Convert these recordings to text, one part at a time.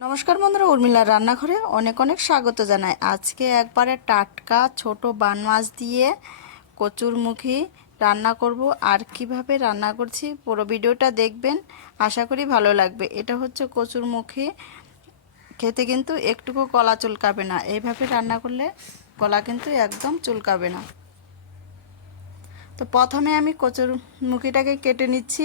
নমস্কার বন্ধুরা, উর্মিলার রান্নাঘরে অনেক অনেক স্বাগত জানাই। আজকে একবারে টাটকা ছোট বান মাছ দিয়ে কচুরমুখী রান্না করব আর কীভাবে রান্না করছি পুরো ভিডিওটা দেখবেন, আশা করি ভালো লাগবে। এটা হচ্ছে কচুরমুখী খেতে কিন্তু একটুকু কলা চুলকাবে না। এইভাবে রান্না করলে কলা কিন্তু একদম চুলকাবে না। তো প্রথমে আমি কচুর মুখিটাকে কেটে নিচ্ছি।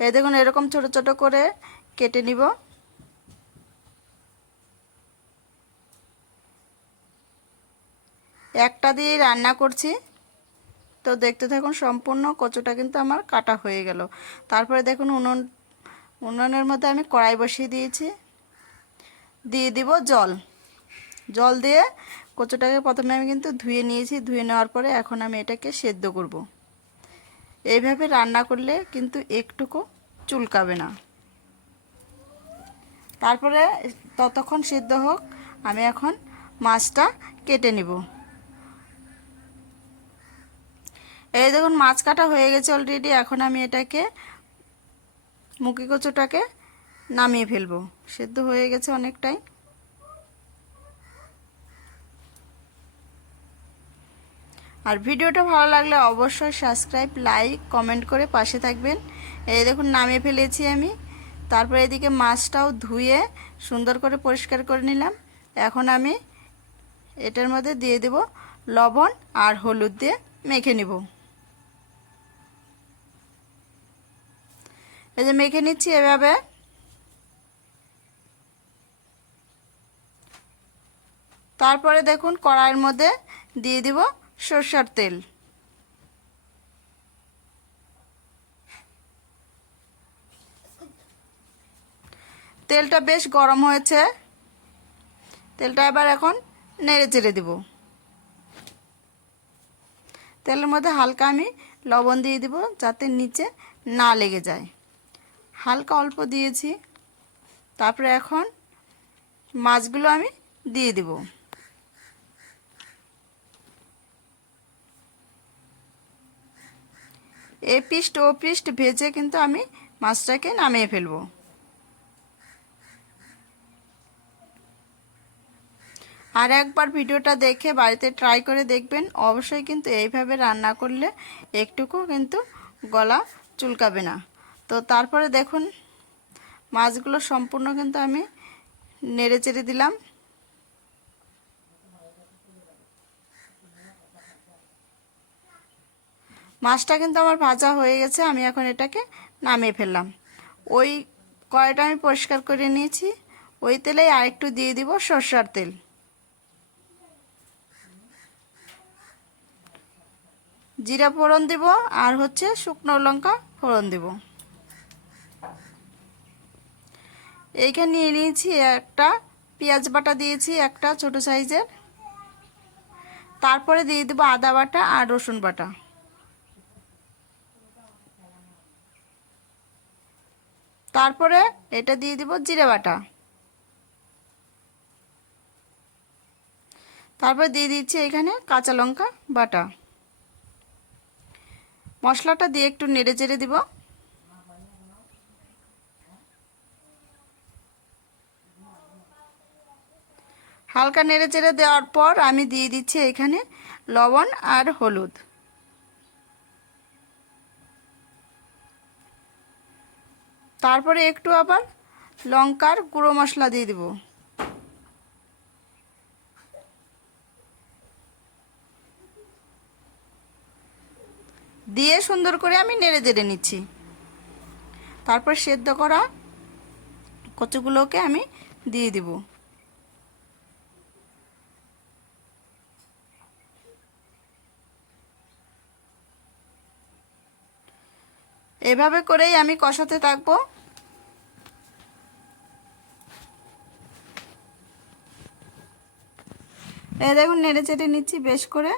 এই দেখুন, এরকম ছোট ছোট করে কেটে নিব। একটা দিয়ে রান্না করছি। তো দেখতে থাকুন, সম্পূর্ণ কচুটা কিন্তু আমার কাটা হয়ে গেল। তারপরে দেখুন, উনুন, উনুনের মধ্যে আমি কড়াই বসিয়ে দিয়েছি। দিয়ে দিব জল। জল দিয়ে কচুটাকে প্রথমে আমি কিন্তু ধুয়ে নিয়েছি। ধুয়ে নেওয়ার পরে এখন আমি এটাকে সেদ্ধ করব। এইভাবে রান্না করলে কিন্তু একটুকু চুলকাবে না। তারপরে ততক্ষণ সিদ্ধ হোক, আমি এখন মাছটা কেটে নিব। এই দেখুন, মাছ কাটা হয়ে গেছে অলরেডি এখন আমি এটাকে মুখি কচুটাকে নামিয়ে ফেলব। সেদ্ধ হয়ে গেছে অনেকটাই। আর ভিডিওটা ভালো লাগলে অবশ্যই সাবস্ক্রাইব লাইক কমেন্ট করে পাশে থাকবেন। এই দেখুন, নামিয়ে ফেলেছি আমি। তারপরে এদিকে মাছটাও ধুয়ে সুন্দর করে পরিষ্কার করে নিলাম। এখন আমি এটার মধ্যে দিয়ে দেব লবণ আর হলুদ দিয়ে মেখে নিব। এই যে মেখে নিচ্ছি এভাবে। তারপরে দেখুন, কড়াইয়ের মধ্যে দিয়ে দিব সর্ষার তেল। তেলটা বেশ গরম হয়েছে। তেলটা এবার এখন নেড়ে চেড়ে দিব। তেলের মধ্যে হালকা আমি লবণ দিয়ে দিব যাতে নিচে না লেগে যায়। হালকা অল্প দিয়েছি। তারপরে এখন মাছগুলো আমি দিয়ে দিব। এ পিস্ট ও পিস্ট ভেজে কিন্তু আমি মাছটাকে নামিয়ে ফেলব। আর একবার ভিডিওটা দেখে বাড়িতে ট্রাই করে দেখবেন, অবশ্যই কিন্তু এইভাবে রান্না করলে একটুকু কিন্তু গলা চুলকাবে না। তো তারপরে দেখুন, মাছগুলো সম্পূর্ণ কিন্তু আমি নেড়ে চেড়ে দিলাম। মাছটা কিন্তু আমার ভাজা হয়ে গেছে, আমি এখন এটাকে নামিয়ে ফেললাম। ওই কড়াইটা আমি পরিষ্কার করে নিয়েছি। ওই তেলেই আরেকটু দিয়ে দিব সর্ষার তেল। জিরা ফোড়ন দিব আর হচ্ছে শুকনো লঙ্কা ফোড়ন দিব। এইখানে নিয়ে নিয়েছি একটা পেঁয়াজ বাটা দিয়েছি একটা ছোট সাইজের। তারপরে দিয়ে দেবো আদা বাটা আর রসুন বাটা। তারপরে এটা দিয়ে দিব জিরে বাটা। তারপরে দিয়ে দিচ্ছি এখানে কাঁচা লঙ্কা বাটা। মশলাটা দিয়ে একটু নেড়ে চেড়ে দিব। হালকা নেড়ে চেড়ে দেওয়ার পর আমি দিয়ে দিচ্ছি এখানে লবণ আর হলুদ। তারপরে একটু আবার লঙ্কার গুঁড়ো মশলা দিয়ে দেব। দিয়ে সুন্দর করে আমি নেড়ে দেড়ে নিচ্ছি। তারপর সেদ্ধ করা কচুগুলোকে আমি দিয়ে দিব। এভাবে করেই আমি কষাতে থাকব। এই দেখুন, নেড়ে চেড়ে নিচ্ছি বেশ করে।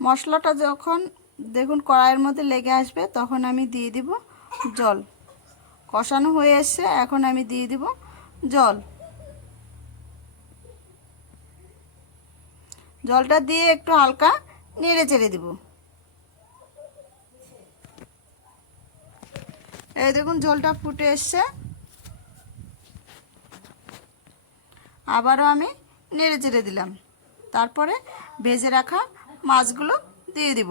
মশলাটা যখন দেখুন কড়াইয়ের মধ্যে লেগে আসবে, তখন আমি দিয়ে দিব জল। কষানো হয়ে এসছে, এখন আমি দিয়ে দিব জল। জলটা দিয়ে একটু হালকা নেড়ে চেড়ে দিব। এই দেখুন, জলটা ফুটে এসছে। আবারও আমি নেড়ে চেড়ে দিলাম। তারপরে ভেজে রাখা মাছগুলো দিয়ে দিব।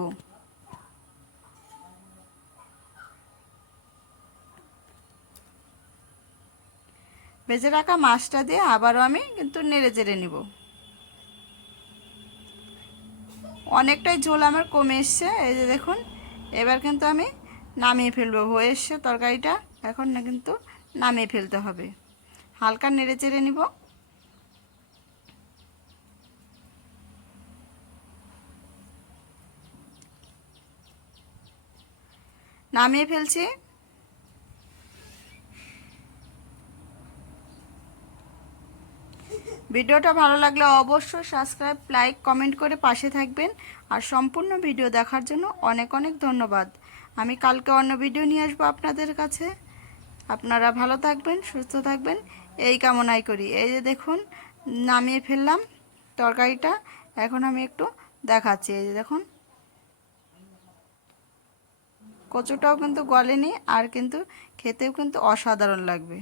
ভেজে রাখা মাছটা দিয়ে আবারও আমি কিন্তু নেড়ে চেড়ে নিব। অনেকটাই ঝোল আমার কমে এসছে। এই যে দেখুন, এবার কিন্তু আমি নামিয়ে ফেলব। হয়ে এসছে তরকারিটা, এখন না কিন্তু নামিয়ে ফেলতে হবে। হালকা নেড়ে চেড়ে নিব। নামিয়ে ফেলছি। ভিডিওটা ভালো লাগলে অবশ্যই সাবস্ক্রাইব লাইক কমেন্ট করে পাশে থাকবেন। আর সম্পূর্ণ ভিডিও দেখার জন্য অনেক অনেক ধন্যবাদ। আমি কালকে অন্য ভিডিও নিয়ে আসব আপনাদের কাছে। আপনারা ভালো থাকবেন, সুস্থ থাকবেন। এই কামনাই করি। এই যে দেখুন, নামিয়ে ফেললাম তরকারিটা। এখন আমি একটু দেখাচ্ছি। এই যে দেখুন, কচুটাও কিন্তু গলেনি, আর কিন্তু খেতেও কিন্তু অসাধারণ লাগবে।